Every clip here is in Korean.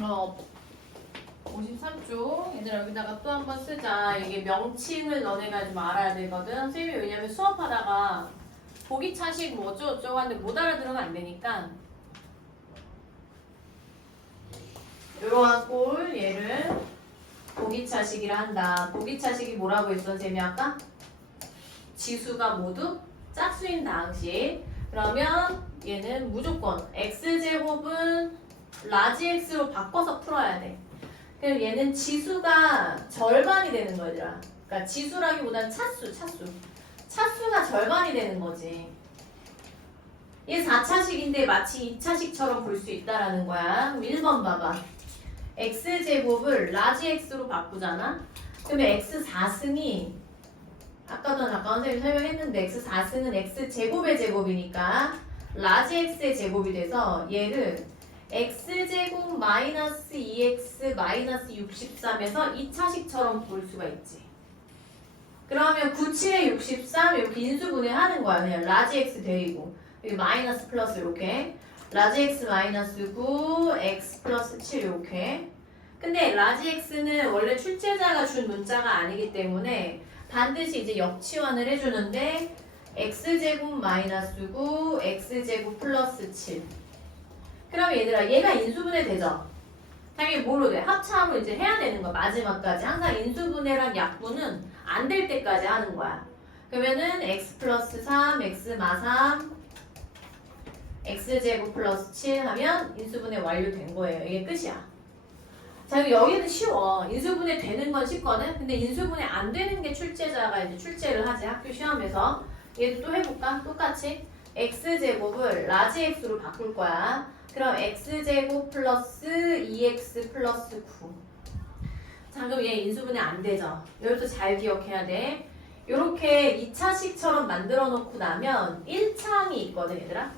어, 53쪽. 얘들아, 여기다가 또 한 번 쓰자. 이게 명칭을 너네가 좀 알아야 되거든. 선생님이 왜냐면 수업하다가 보기 차식 뭐 어쩌고저쩌고 하는데 못 알아들으면 안 되니까. 이러한 꼴, 얘를 보기 차식이라 한다. 보기 차식이 뭐라고 했어, 선생님이 아까? 지수가 모두 짝수인 당시. 그러면 얘는 무조건 x제곱은 라지 x로 바꿔서 풀어야 돼. 그럼 얘는 지수가 절반이 되는 거야. 그러니까 지수라기보다는 차수가 절반이 되는 거지. 얘 4차식인데 마치 2차식처럼 볼 수 있다라는 거야. 그럼 1번 봐봐. x제곱을 라지 x로 바꾸잖아. 그러면 x4승이 아까도 선생님이 설명했는데 x4승은 x제곱의 제곱이니까 라지 x의 제곱이 돼서 얘를 x제곱 마이너스 2x 마이너스 63에서 2차식처럼 볼 수가 있지. 그러면 97에 63 이렇게 인수분해 하는 거야. 그냥 라지 x 대이고 여기 마이너스 플러스 이렇게 라지 x 마이너스 9 x 플러스 7 이렇게. 근데 라지 x는 원래 출제자가 준 문자가 아니기 때문에 반드시 이제 역치환을 해주는데 x제곱 마이너스 9 x제곱 플러스 7. 그럼 얘들아 얘가 인수분해 되죠? 당연히 뭐로 돼? 합차함을 이제 해야 되는 거야. 마지막까지. 항상 인수분해랑 약분은 안 될 때까지 하는 거야. 그러면은 x 플러스 3 x 마 3 x제곱 플러스 7 하면 인수분해 완료된 거예요. 이게 끝이야. 자, 여기는 쉬워. 인수분해 되는 건 쉽거든? 근데 인수분해 안 되는 게 출제자가 이제 출제를 하지, 학교 시험에서. 얘도 또 해볼까? 똑같이. x제곱을 라지 x로 바꿀 거야. 그럼 x제곱 플러스 2x 플러스 9. 자, 그럼 얘 인수분해 안 되죠? 이것도 잘 기억해야 돼. 요렇게 2차식처럼 만들어 놓고 나면 1차항이 있거든, 얘들아?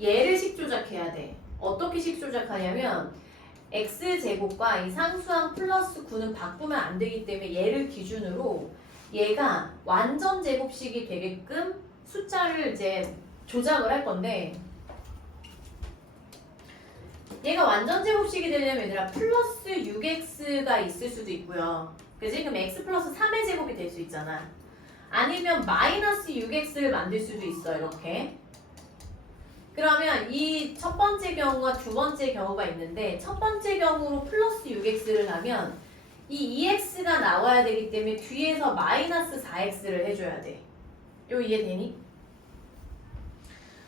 얘를 식조작해야 돼. 어떻게 식조작하냐면 x제곱과 이 상수항 플러스 9는 바꾸면 안 되기 때문에 얘를 기준으로 얘가 완전 제곱식이 되게끔 숫자를 이제 조작을 할 건데 얘가 완전 제곱식이 되려면 얘들아 플러스 6x가 있을 수도 있고요. 그지? 그럼 x 플러스 3의 제곱이 될 수 있잖아. 아니면 마이너스 6x를 만들 수도 있어. 이렇게. 그러면 이 첫 번째 경우와 두 번째 경우가 있는데 첫 번째 경우로 플러스 6x를 하면 이 2x가 나와야 되기 때문에 뒤에서 마이너스 4x를 해줘야 돼. 이거 이해되니?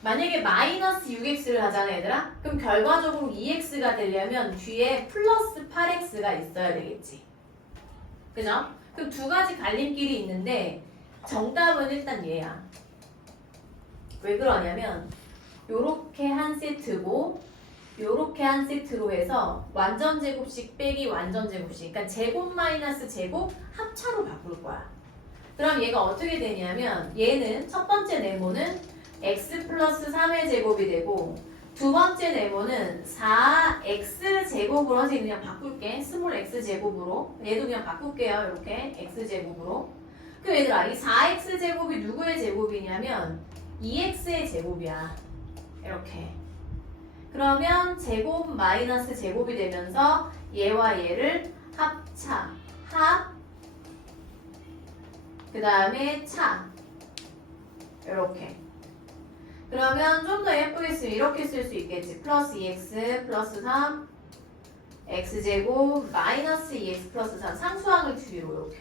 만약에 마이너스 6x를 하잖아 얘들아? 그럼 결과적으로 2x가 되려면 뒤에 플러스 8x가 있어야 되겠지. 그죠? 그럼 두 가지 갈림길이 있는데 정답은 일단 얘야. 왜 그러냐면 요렇게 한 세트고 요렇게 한 세트로 해서 완전 제곱식 빼기 완전 제곱식, 그러니까 제곱 마이너스 제곱 합차로 바꿀 거야. 그럼 얘가 어떻게 되냐면 얘는 첫 번째 네모는 x 플러스 3의 제곱이 되고 두 번째 네모는 4x 제곱으로 선생님 그냥 바꿀게. 스몰 x 제곱으로. 얘도 그냥 바꿀게요. 이렇게 x 제곱으로. 그럼 얘들아 이 4x 제곱이 누구의 제곱이냐면 2x의 제곱이야. 이렇게. 그러면 제곱 마이너스 제곱이 되면서 얘와 얘를 합차, 그 다음에 차. 이렇게. 그러면 좀 더 예쁘게 쓰면 이렇게 쓸 수 있겠지. 플러스 2x 플러스 3 x제곱 마이너스 2x 플러스 3 상수항을 뒤로 이렇게.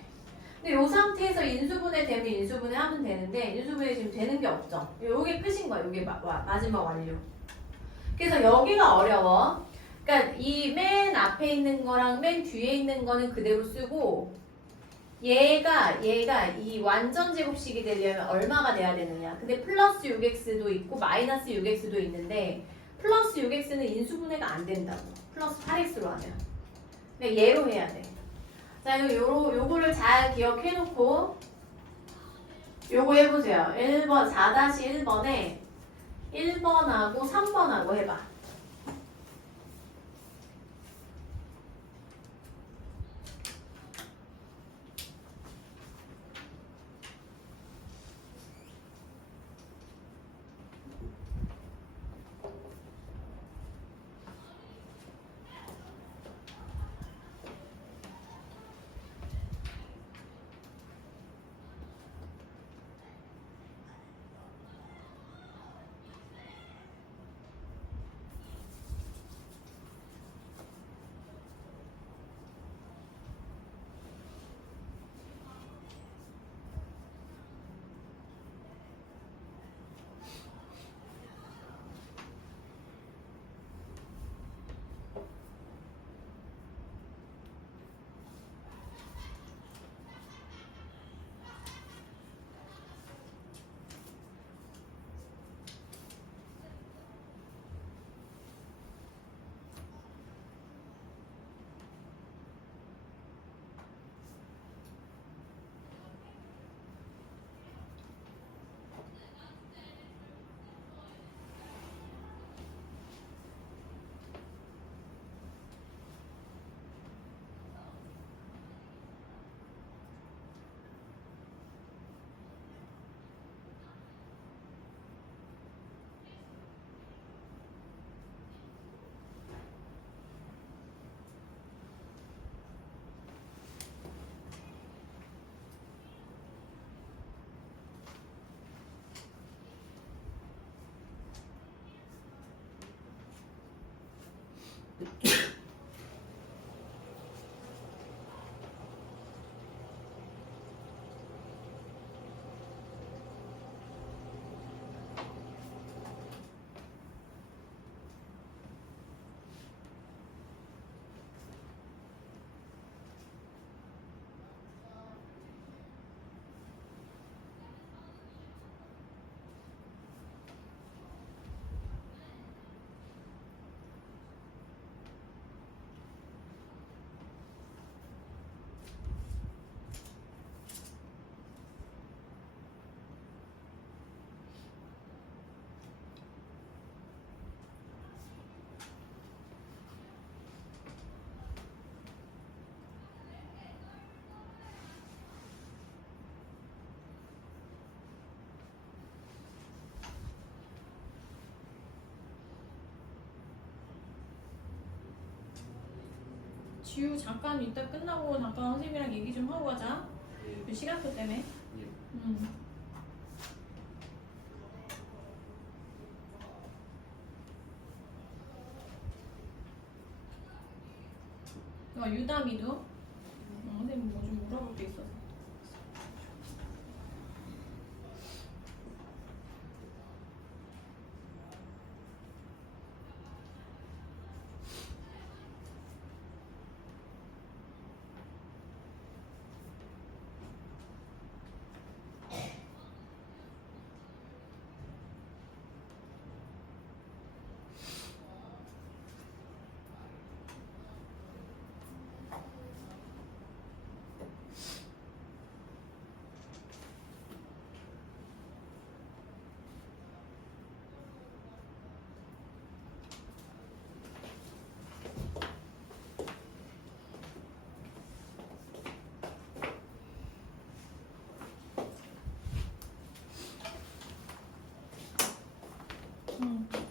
근데 이 상태에서 인수분해 되면 인수분해 하면 되는데 인수분해 지금 되는 게 없죠. 요게 끝인 거야. 요게 마지막 완료. 그래서 여기가 어려워. 그러니까 이 맨 앞에 있는 거랑 맨 뒤에 있는 거는 그대로 쓰고 얘가 이 완전 제곱식이 되려면 얼마가 돼야 되느냐. 근데 플러스 6x도 있고 마이너스 6x도 있는데 플러스 6x는 인수분해가 안 된다고. 플러스 8x로 하면. 근데 얘로 해야 돼. 자, 요거를 잘 기억해 놓고 요거 해보세요. 1번 4-1번에 1번하고 3번하고 해봐. 지우 잠깐 이따 끝나고 잠깐 선생님이랑 얘기 좀 하고 가자. 그 시간표 때문에. 유담이도 선생님 뭐 좀 물어볼 게 있어서.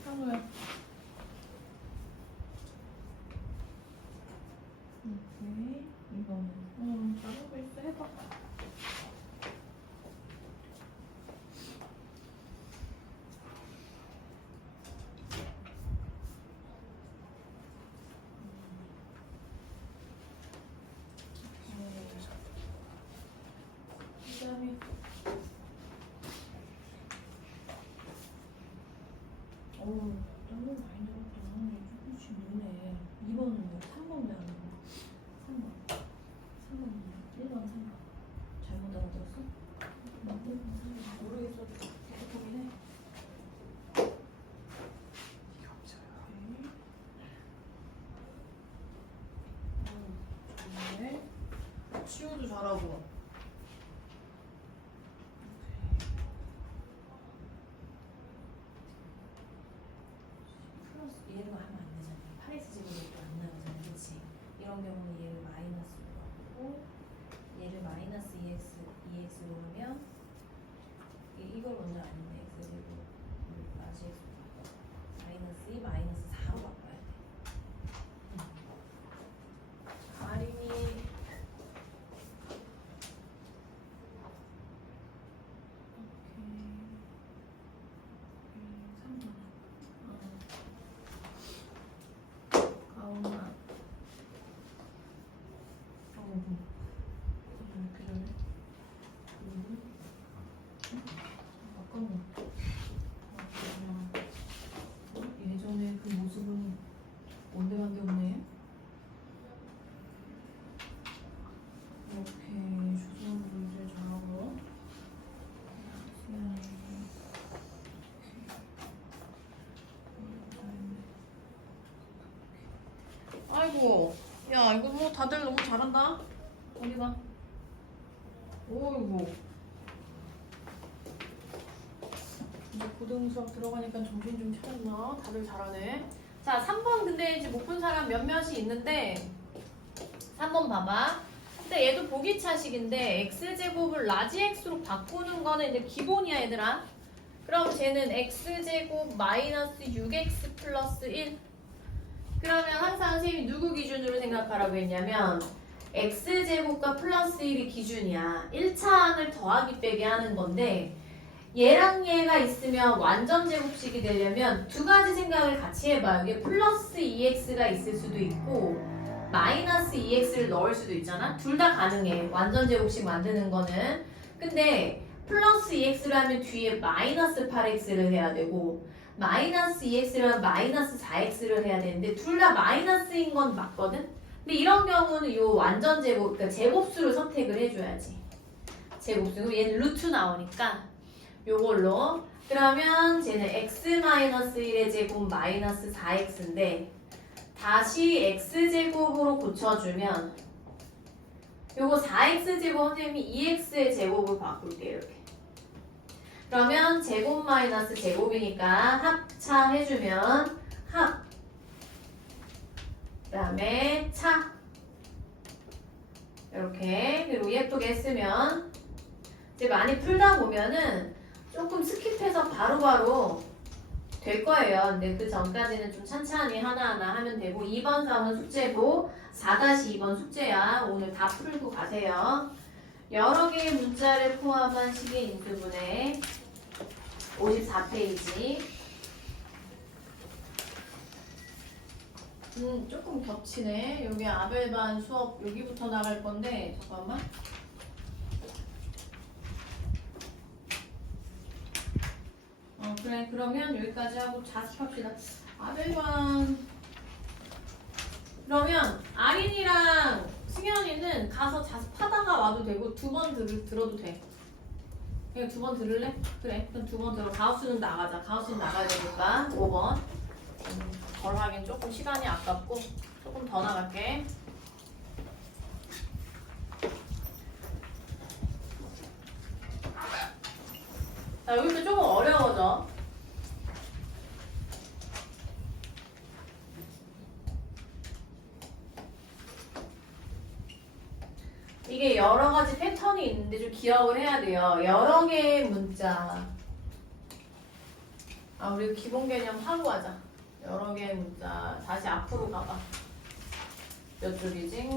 한우야. 오케이. 이거는. 잘하고 있어. 해봐. 그다음에 너무 많이 나왔다. 조금씩 느네. 2번은 왜? 3번 왜안 나와? 3번. 3번 뭐야? 1번, 3번. 잘못 알아들었어? 1번, 3번. 모르겠어. 계속 고민해. 이게 없어요. 좋네. 치우도 잘하고. 플러스 얘를 하면 안 되잖아. 8x 제곱이 안 나오잖아. 그치? 이런 경우는 얘를 마이너스로 하고 얘를 마이너스 2x로 하면 이걸 먼저 아닌데 x 제곱 마이너스 x로 바꿔. 마이너스 2 마이너스 4로 바꿔야 돼. 아린이 가온나 이렇게 되네. 아까는 예전에 그 모습은 온데간데 없네. 이렇게 주소도 이제 잘하고 수연이 아이고, 야 이거 뭐 다들 너무 잘한다. 어디 봐. 오이고. 이제 고등 수업 들어가니까 정신 좀 차렸나? 다들 잘하네. 자, 3번 근데 이제 못 본 사람 몇몇이 있는데 3번 봐봐. 근데 얘도 보기 차식인데 x제곱을 라지 x로 바꾸는 거는 이제 기본이야 얘들아. 그럼 쟤는 x제곱 마이너스 6x 플러스 1. 그러면 항상 선생님이 누구 기준으로 생각하라고 했냐면 x제곱과 플러스 1이 기준이야. 1차 항을 더하기 빼기 하는 건데 얘랑 얘가 있으면 완전 제곱식이 되려면 두 가지 생각을 같이 해봐요. 이게 플러스 2x가 있을 수도 있고 마이너스 2x를 넣을 수도 있잖아. 둘 다 가능해. 완전 제곱식 만드는 거는. 근데 플러스 2x를 하면 뒤에 마이너스 8x를 해야 되고 마이너스 2x를 하면 마이너스 4x를 해야 되는데 둘 다 마이너스인 건 맞거든? 근데 이런 경우는 요 완전 제곱, 그러니까 제곱수를 선택을 해줘야지. 제곱수. 그럼 얘는 루트 나오니까 요걸로. 그러면 쟤는 x-1의 제곱 마이너스 4x인데 다시 x제곱으로 고쳐주면 요거 4x제곱 선생님이 2x의 제곱을 바꿀게요. 이렇게. 그러면 제곱 마이너스 제곱이니까 합차해주면 합. 그 다음에 차. 이렇게. 그리고 예쁘게 쓰면 이제 많이 풀다 보면은 조금 스킵해서 바로바로 될 거예요. 근데 그 전까지는 좀 찬찬히 하나하나 하면 되고 2번, 3은 숙제고 4-2번 숙제야. 오늘 다 풀고 가세요. 여러 개의 문자를 포함한 식의 인수분해 54페이지. 조금 겹치네. 여기 아벨반 수업 여기부터 나갈 건데 잠깐만. 그래. 그러면 여기까지 하고 자습합시다. 아벨반. 그러면 아린이랑 승현이는 가서 자습하다가 와도 되고 두 번 들어도 돼. 그냥 두 번 들을래? 그래. 그럼 두 번 들어. 가우스는 나가자. 가우스는 나가야 되니까 5번. 덜 하긴 조금 시간이 아깝고 조금 더 나갈게. 자, 여기서 조금 어려워져. 이게 여러 가지 패턴이 있는데 좀 기억을 해야 돼요. 여러 개의 문자. 우리 기본 개념 하고 하자. 여러 개의 문자. 다시 앞으로 가봐. 몇 쪽이지?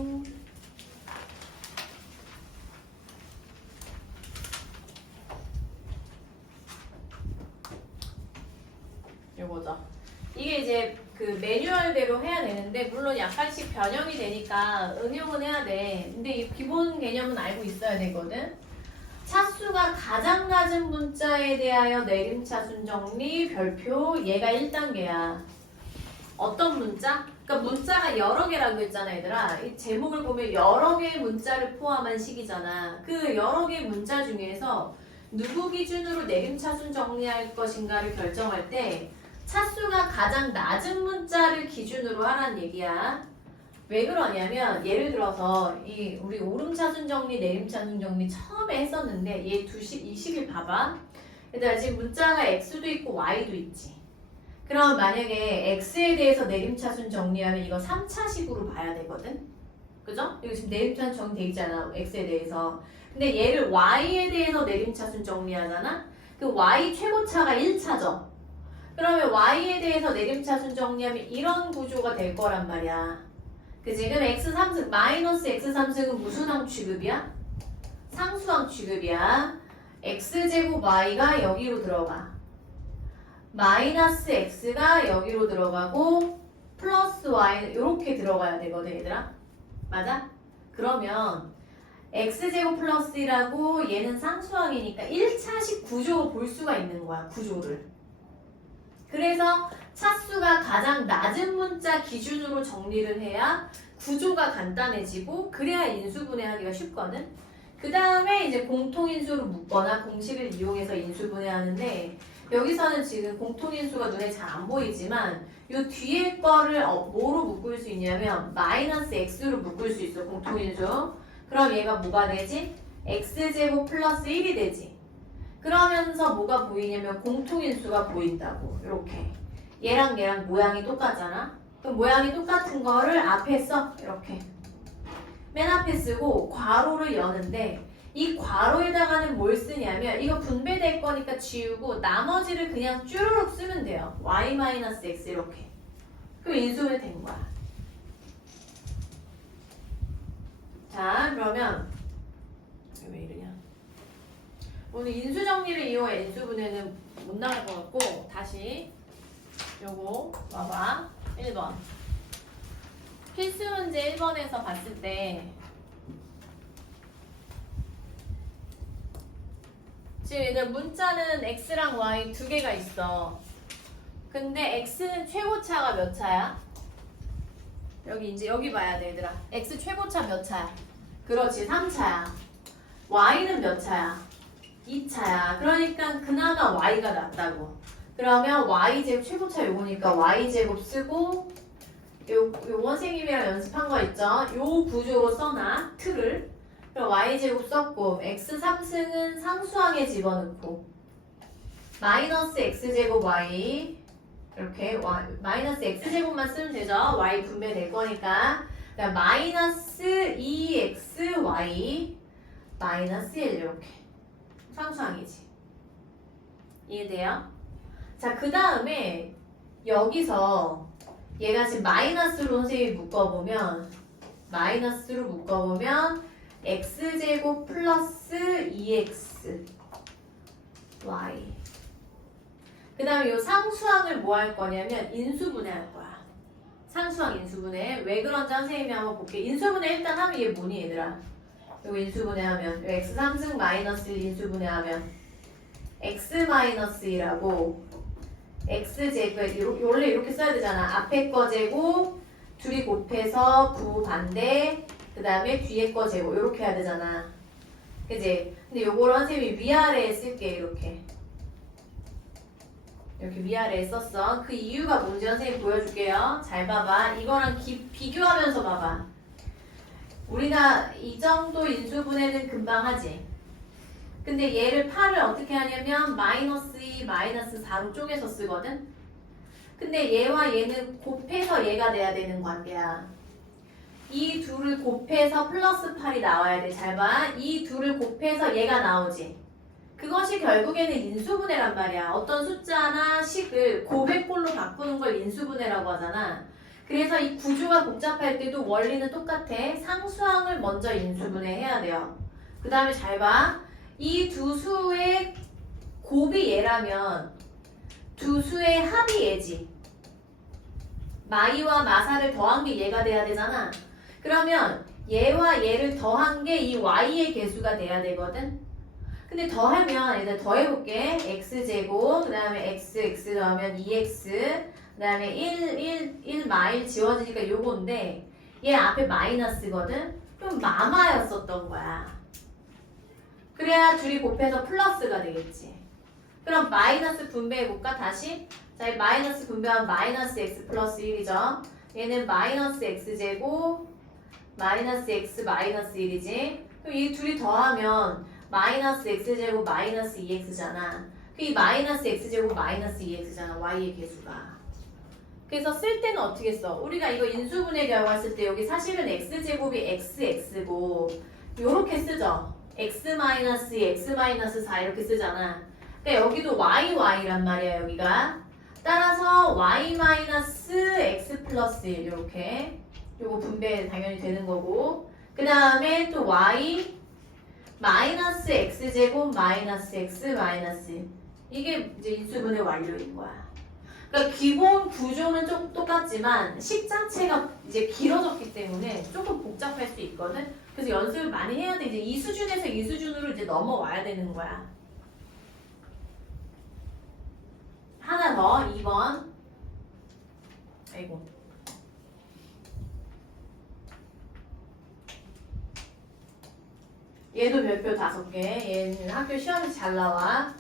요거죠. 이게 이제 그 매뉴얼대로 해야 되는데 물론 약간씩 변형이 되니까 응용은 해야 돼. 근데 이 기본 개념은 알고 있어야 되거든. 차수가 가장 낮은 문자에 대하여 내림차순 정리 별표. 얘가 1단계야. 어떤 문자? 그러니까 문자가 여러 개라고 했잖아, 얘들아. 이 제목을 보면 여러 개의 문자를 포함한 식이잖아. 그 여러 개의 문자 중에서 누구 기준으로 내림차순 정리할 것인가를 결정할 때 차수가 가장 낮은 문자를 기준으로 하라는 얘기야. 왜 그러냐면 예를 들어서 우리 오름차순 정리, 내림차순 정리 처음에 했었는데 이 식을 봐봐. 얘들아 지금 문자가 x도 있고 y도 있지. 그럼 만약에 x에 대해서 내림차순 정리하면 이거 3차식으로 봐야 되거든. 그죠? 여기 지금 내림차순 정리돼 있잖아. x에 대해서. 근데 얘를 y에 대해서 내림차순 정리하잖아. 그 y 최고차가 1차죠. 그러면 y에 대해서 내림차순 정리하면 이런 구조가 될 거란 말이야. 그치? 그럼 x3승, 마이너스 x3승은 무슨 항 취급이야? 상수항 취급이야. x제곱 y가 여기로 들어가. 마이너스 x가 여기로 들어가고 플러스 y는 이렇게 들어가야 되거든, 얘들아. 맞아? 그러면 x제곱 플러스 1하고 얘는 상수항이니까 1차식 구조로 볼 수가 있는 거야, 구조를. 그래서 차수가 가장 낮은 문자 기준으로 정리를 해야 구조가 간단해지고 그래야 인수분해하기가 쉽거든. 그 다음에 이제 공통인수로 묶거나 공식을 이용해서 인수분해하는데 여기서는 지금 공통인수가 눈에 잘 안 보이지만 이 뒤에 거를 뭐로 묶을 수 있냐면 마이너스 x로 묶을 수 있어, 공통인수. 그럼 얘가 뭐가 되지? x제곱 플러스 1이 되지. 그러면서 뭐가 보이냐면 공통인수가 보인다고. 이렇게 얘랑 얘랑 모양이 똑같잖아. 그럼 모양이 똑같은 거를 앞에 써. 이렇게 맨 앞에 쓰고 괄호를 여는데 이 괄호에다가는 뭘 쓰냐면 이거 분배될 거니까 지우고 나머지를 그냥 쭈루룩 쓰면 돼요. y-x 이렇게. 그럼 인수분해 된 거야. 자, 그러면 왜 이러냐? 오늘 인수 정리를 이용해 인수분해는 못 나갈 것 같고 다시 요거 봐봐. 1번 필수 문제 1번에서 봤을 때 지금 얘들 문자는 x랑 y 두 개가 있어. 근데 x는 최고차가 몇 차야? 여기 이제 여기 봐야 돼 얘들아. x 최고차 몇 차야? 그렇지 3차야. y는 몇 차야? 2차야. 그러니까 그나마 y가 낫다고. 그러면 y제곱 최고차 요거니까 y제곱 쓰고 요 원생님이랑 연습한 거 있죠? 요 구조로 써놔 틀을. 그럼 y제곱 썼고 x 3승은 상수항에 집어넣고 마이너스 x제곱 y 이렇게 마이너스 x제곱만 쓰면 되죠? y 분배될 거니까 그러니까 마이너스 2xy 마이너스 1 이렇게 상수항이지. 이해돼요? 자, 그 다음에 여기서 얘가 지금 마이너스로 선생님이 묶어보면 마이너스로 묶어보면 x제곱 플러스 2x y 그 다음에 이 상수항을 뭐 할 거냐면 인수분해 할 거야. 상수항 인수분해. 왜 그런지 선생님이 한번 볼게. 인수분해 일단 하면 얘 뭐니 얘들아? 이거 인수분해하면 x 3승 마이너스 1 인수분해하면 x 마이너스 1하고 x 제곱 원래 이렇게 써야 되잖아. 앞에 거 제곱 둘이 곱해서 부반대 그 다음에 뒤에 거 제곱 이렇게 해야 되잖아. 그지? 근데 요거를 선생님이 위아래에 쓸게 이렇게 위아래에 썼어. 그 이유가 뭔지 선생님 보여줄게요. 잘 봐봐. 이거랑 비교하면서 봐봐. 우리가 이 정도 인수분해는 금방 하지. 근데 얘를 8을 어떻게 하냐면 마이너스 2, 마이너스 4로 쪼개서 쓰거든. 근데 얘와 얘는 곱해서 얘가 돼야 되는 관계야. 이 둘을 곱해서 플러스 8이 나와야 돼. 잘 봐. 이 둘을 곱해서 얘가 나오지. 그것이 결국에는 인수분해란 말이야. 어떤 숫자나 식을 곱했꼴로 바꾸는 걸 인수분해라고 하잖아. 그래서 이 구조가 복잡할 때도 원리는 똑같아. 상수항을 먼저 인수분해해야 돼요. 그 다음에 잘 봐. 이 두 수의 곱이 얘라면 두 수의 합이 얘지. 마이와 마사를 더한 게 얘가 돼야 되잖아. 그러면 얘와 얘를 더한 게 이 y의 개수가 돼야 되거든. 근데 더하면 일단 더해볼게. x제곱 그 다음에 x 더하면 2x 그 다음에 1 마일 지워지니까 요건데 얘 앞에 마이너스거든. 그럼 마마였었던 거야. 그래야 둘이 곱해서 플러스가 되겠지. 그럼 마이너스 분배해볼까 다시? 자, 이 마이너스 분배하면 마이너스 x 플러스 1이죠. 얘는 마이너스 x제곱 마이너스 x 마이너스 1이지. 그럼 이 둘이 더하면 마이너스 x제곱 마이너스 2x잖아. 이 마이너스 x제곱 마이너스 2x잖아. y의 개수가. 그래서 쓸 때는 어떻게 써? 우리가 이거 인수분해 결과 쓸 때 여기 사실은 x제곱이 xx고 요렇게 쓰죠. x 마이너스 2, x 마이너스 4 이렇게 쓰잖아. 그러니까 여기도 y란 말이야 여기가. 따라서 y 마이너스 x 플러스 1 이렇게 요거 분배 당연히 되는 거고 그 다음에 또 y 마이너스 x제곱 마이너스 x 마이너스 1 이게 이제 인수분해 완료인 거야. 그러니까 기본 구조는 좀 똑같지만 식 자체가 이제 길어졌기 때문에 조금 복잡할 수 있거든. 그래서 연습을 많이 해야 돼. 이제 이 수준에서 이 수준으로 이제 넘어와야 되는 거야. 하나 더 2번. 아이고. 얘도 별표 5개. 얘는 학교 시험에서 잘 나와.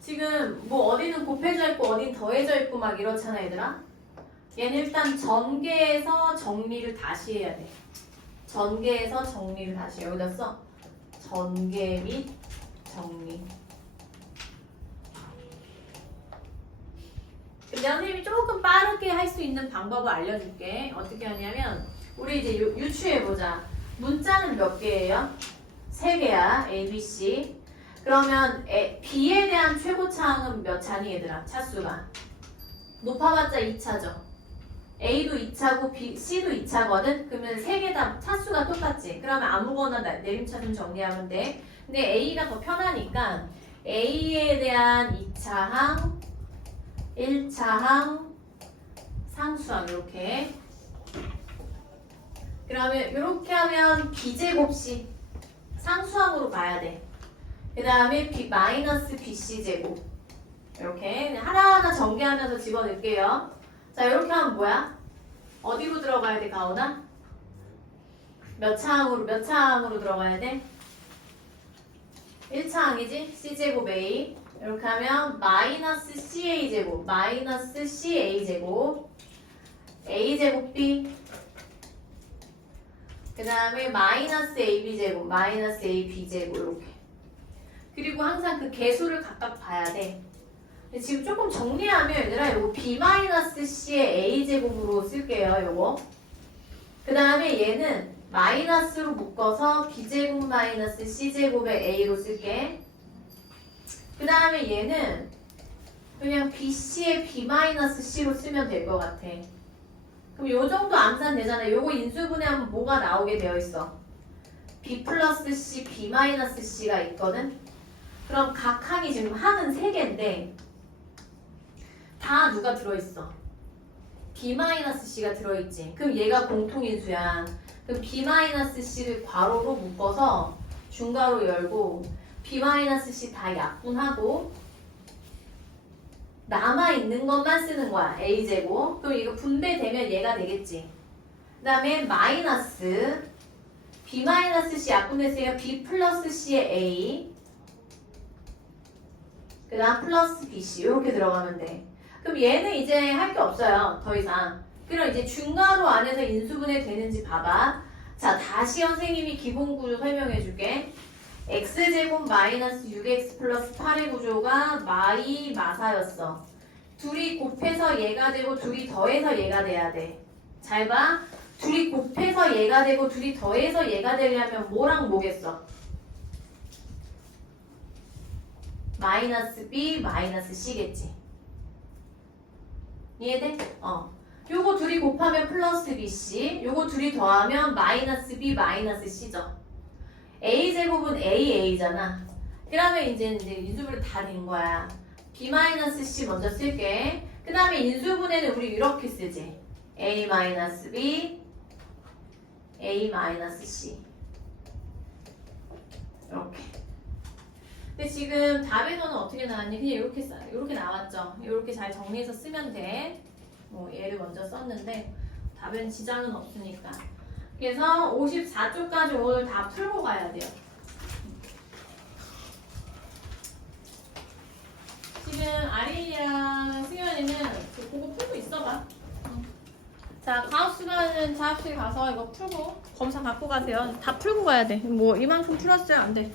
지금 뭐 어디는 곱해져 있고 어디는 더해져 있고 막 이렇잖아 얘들아. 얘는 일단 전개해서 정리를 다시 해야 돼. 전개해서 정리를 다시 여기다 써. 전개 및 정리. 근데 선생님이 조금 빠르게 할 수 있는 방법을 알려줄게. 어떻게 하냐면 우리 이제 유추해보자. 문자는 몇 개예요? 3개야. A, B, C. 그러면 B에 대한 최고차항은 몇 차니 얘들아? 차수가. 높아봤자 2차죠. A도 2차고 C도 2차거든? 그러면 세 개 다 차수가 똑같지? 그러면 아무거나 내림차순 정리하면 돼. 근데 A가 더 편하니까 A에 대한 2차항, 1차항, 상수항 이렇게. 그러면 이렇게 하면 B제곱씩 상수항으로 가야 돼. 그 다음에 마이너스 BC 제곱 이렇게 하나하나 전개하면서 집어넣을게요. 자 이렇게 하면 뭐야? 어디로 들어가야 돼 가온아? 몇 차항으로 들어가야 돼? 1차항이지? C제곱 A 이렇게 하면 마이너스 CA 제곱 마이너스 CA 제곱 A 제곱 B 그 다음에 마이너스 AB 제곱 마이너스 AB 제곱 이렇게. 그리고 항상 그 개수를 각각 봐야 돼. 근데 지금 조금 정리하면 얘들아 요거 B-C의 A제곱으로 쓸게요 요거. 그 다음에 얘는 마이너스로 묶어서 B제곱 마이너스 C제곱의 A로 쓸게. 그 다음에 얘는 그냥 BC의 B-C로 쓰면 될 것 같아. 그럼 요 정도 암산 되잖아. 요거 인수분해하면 뭐가 나오게 되어 있어? B 플러스 C, B 마이너스 C가 있거든? 그럼 각 항이 지금 항은 3개인데 다 누가 들어있어? B-C가 들어있지. 그럼 얘가 공통인수야. 그럼 B-C를 괄호로 묶어서 중괄호 열고 B-C 다 약분하고 남아있는 것만 쓰는 거야. A제곱. 그럼 이거 분배되면 얘가 되겠지. 그 다음에 마이너스 B-C 약분했으니까 B 플러스 C의 A 그 다음 플러스 BC 이렇게 들어가면 돼. 그럼 얘는 이제 할 게 없어요. 더 이상. 그럼 이제 중괄호 안에서 인수분해 되는지 봐봐. 자, 다시 선생님이 기본 구조 설명해 줄게. x제곱 마이너스 6x 플러스 8의 구조가 마사였어. 둘이 곱해서 얘가 되고 둘이 더해서 얘가 돼야 돼. 잘 봐. 둘이 곱해서 얘가 되고 둘이 더해서 얘가 되려면 뭐랑 뭐겠어? 마이너스 B 마이너스 C겠지. 이해돼? 요거 둘이 곱하면 플러스 BC, 요거 둘이 더하면 마이너스 B 마이너스 C죠. A제곱은 AA잖아. 그러면 이제 인수분해 다 된 거야. B 마이너스 C 먼저 쓸게. 그 다음에 인수분해는 우리 이렇게 쓰지. A 마이너스 B, A 마이너스 C. 이렇게. 근데 지금 답에서는 어떻게 나왔니? 그냥 이렇게 나왔죠. 이렇게 잘 정리해서 쓰면 돼. 뭐 얘를 먼저 썼는데 답엔 지장은 없으니까. 그래서 54쪽까지 오늘 다 풀고 가야 돼요. 지금 아린이랑 승현이는 그거 풀고 있어봐. 자, 가우스가는 자습실 가서 이거 풀고 검사 갖고 가세요. 다 풀고 가야 돼. 뭐 이만큼 풀었어요? 안 돼.